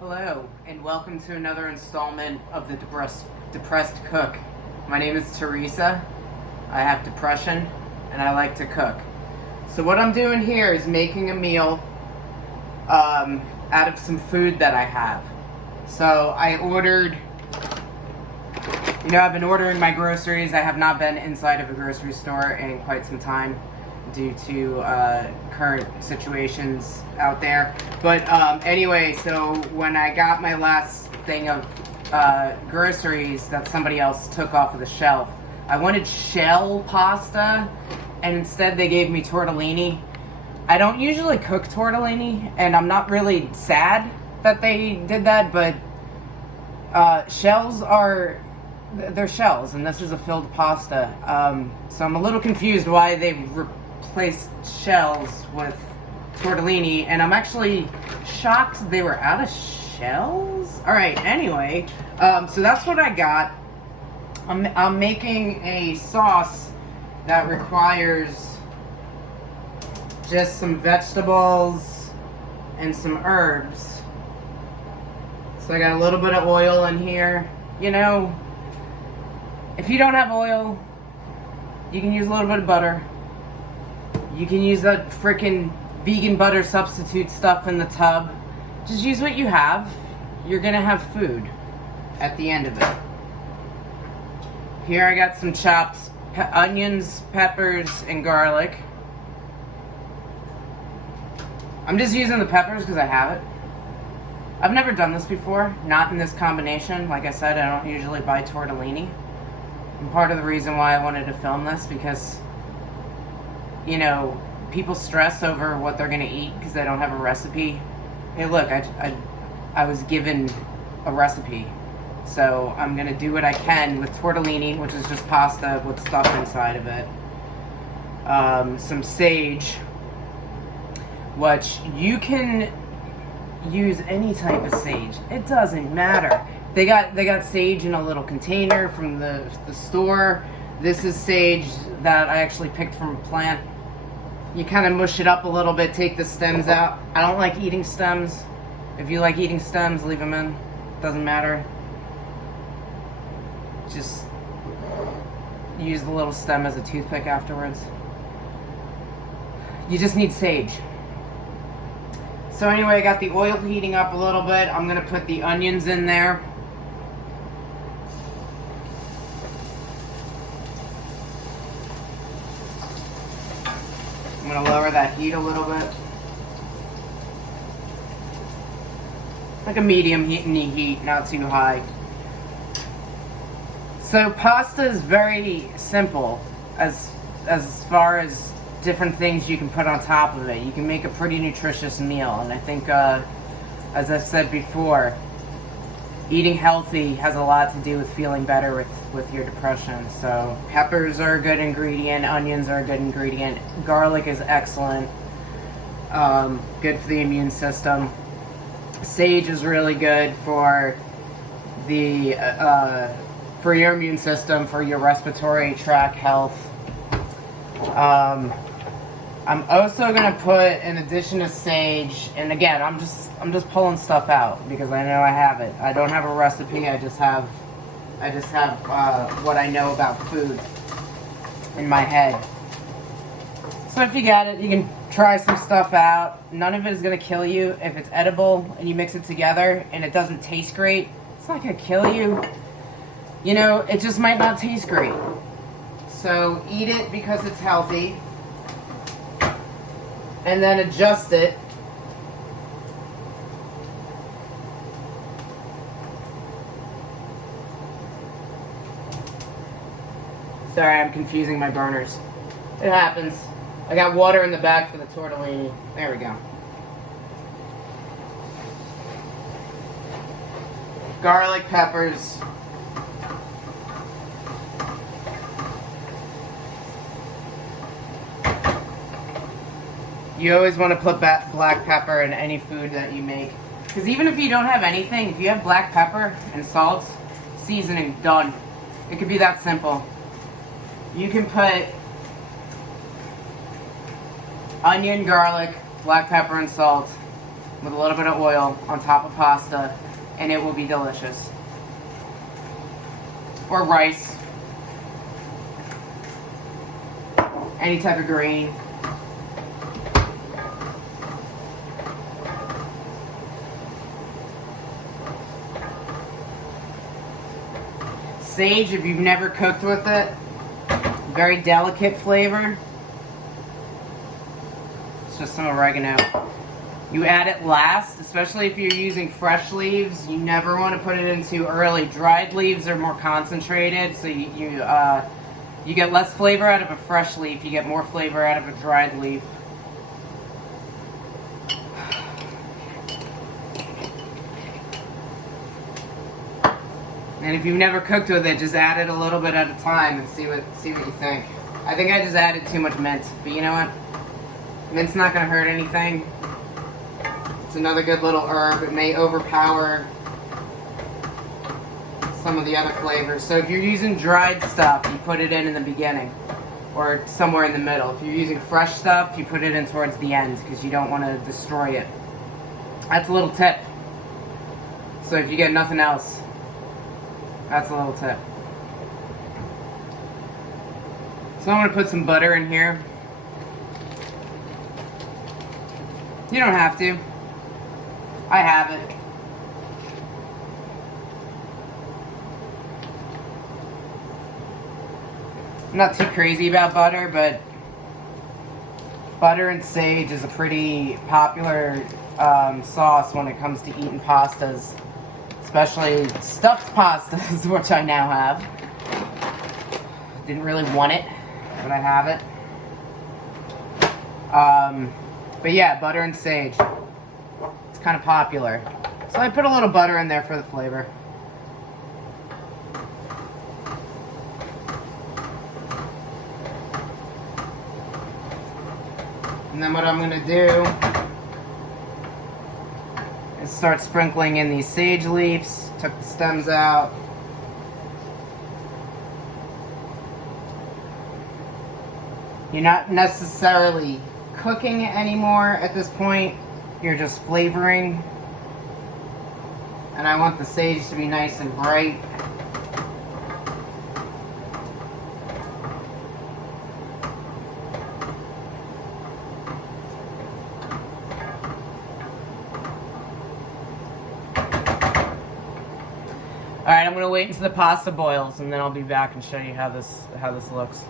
Hello, and welcome to another installment of the Depressed Cook. My name is Teresa. I have depression, and I like to cook. So what I'm doing here is making a meal out of some food that I have. So I ordered, I've been ordering my groceries. I have not been inside of a grocery store in quite some time due to current situations out there. But anyway, so when I got my last thing of groceries that somebody else took off of the shelf, I wanted shell pasta, and instead they gave me tortellini. I don't usually cook tortellini, and I'm not really sad that they did that, but they're shells, and this is a filled pasta. So I'm a little confused why they replaced shells with tortellini, and I'm actually shocked they were out of shells. All right, anyway, so that's what I got. I'm making a sauce that requires just some vegetables and some herbs. So I got a little bit of oil in here. If you don't have oil, you can use a little bit of butter. You can use that freaking vegan butter substitute stuff in the tub. Just use what you have. You're gonna have food at the end of it. Here I got some chopped onions, peppers, and garlic. I'm just using the peppers because I have it. I've never done this before, not in this combination. Like I said, I don't usually buy tortellini. And part of the reason why I wanted to film this, because people stress over what they're gonna eat because they don't have a recipe. Hey, look, I was given a recipe, so I'm gonna do what I can with tortellini, which is just pasta with stuff inside of it. Some sage, which you can use any type of sage. It doesn't matter. They got sage in a little container from the store. This is sage that I actually picked from a plant. You kind of mush it up a little bit, take the stems out. I don't like eating stems. If you like eating stems, leave them in. Doesn't matter. Just use the little stem as a toothpick afterwards. You just need sage. So anyway, I got the oil heating up a little bit. I'm gonna put the onions in there. I'm gonna lower that heat a little bit. Like a medium heat, not too high. So pasta is very simple as far as different things you can put on top of it. You can make a pretty nutritious meal, and I think, as I've said before, eating healthy has a lot to do with feeling better with your depression. So peppers are a good ingredient, onions are a good ingredient, garlic is excellent, good for the immune system. Sage is really good for the for your immune system, for your respiratory tract health. I'm also gonna put, in addition to sage, and again, I'm just pulling stuff out because I know I have it. I don't have a recipe. I just have what I know about food in my head. So if you got it, you can try some stuff out. None of it is gonna kill you. If it's edible and you mix it together and it doesn't taste great, it's not gonna kill you. It just might not taste great. So eat it because it's healthy, and then adjust it. Sorry, I'm confusing my burners. It happens. I got water in the back for the tortellini. There we go. Garlic, peppers. You always want to put black pepper in any food that you make. Because even if you don't have anything, if you have black pepper and salt, seasoning, done. It could be that simple. You can put onion, garlic, black pepper, and salt. with a little bit of oil on top of pasta, and it will be delicious. Or rice. Any type of grain. Sage, if you've never cooked with it, very delicate flavor. It's just some oregano. You add it last, especially if you're using fresh leaves. You never want to put it in too early. Dried leaves are more concentrated, so you get less flavor out of a fresh leaf. You get more flavor out of a dried leaf. And if you've never cooked with it, just add it a little bit at a time and see what you think. I think I just added too much mint, but you know what? Mint's not going to hurt anything. It's another good little herb. It may overpower some of the other flavors. So if you're using dried stuff, you put it in the beginning or somewhere in the middle. If you're using fresh stuff, you put it in towards the end because you don't want to destroy it. That's a little tip. So if you get nothing else, that's a little tip. So I'm going to put some butter in here. You don't have to. I have it. I'm not too crazy about butter, but butter and sage is a pretty popular sauce when it comes to eating pastas. Especially stuffed pastas, which I now have. Didn't really want it, but I have it. But yeah, butter and sage. It's kind of popular. So I put a little butter in there for the flavor. And then what I'm going to do is start sprinkling in these sage leaves. Took the stems out. You're not necessarily cooking it anymore at this point. You're just flavoring. And I want the sage to be nice and bright. Alright, I'm going to wait until the pasta boils and then I'll be back and show you how this looks.